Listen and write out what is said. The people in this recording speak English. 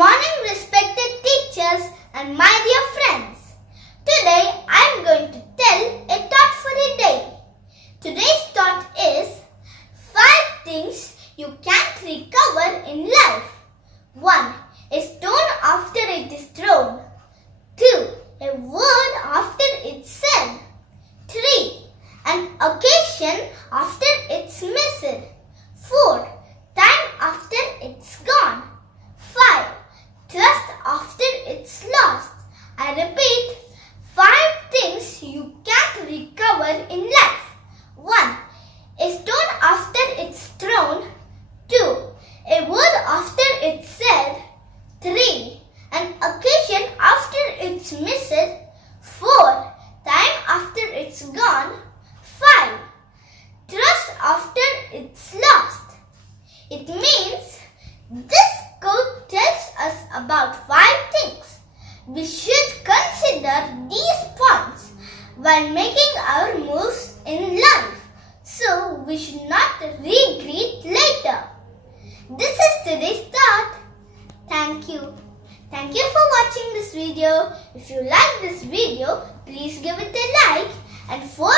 morning, respected teachers and my dear friends. Today I am going to tell a thought for a day. Today's thought is 5 things you can't recover in life. 1. A stone after it is thrown. 2. A word after it's said. 3. An occasion after it's missed. 4. Time after it's gone. 5. Trust after it's lost. I repeat, 5 things you can't recover in life. 1. A stone after it's thrown. 2. A word after it's said. 3. An occasion after it's missed. 4. Time after it's gone. 5. Trust after it's lost. It means this quote tells us about 5 things. We should consider these points while making our moves in life, so we should not regret later. This is today's thought. Thank you. Thank you for watching this video. If you like this video, please give it a like, and for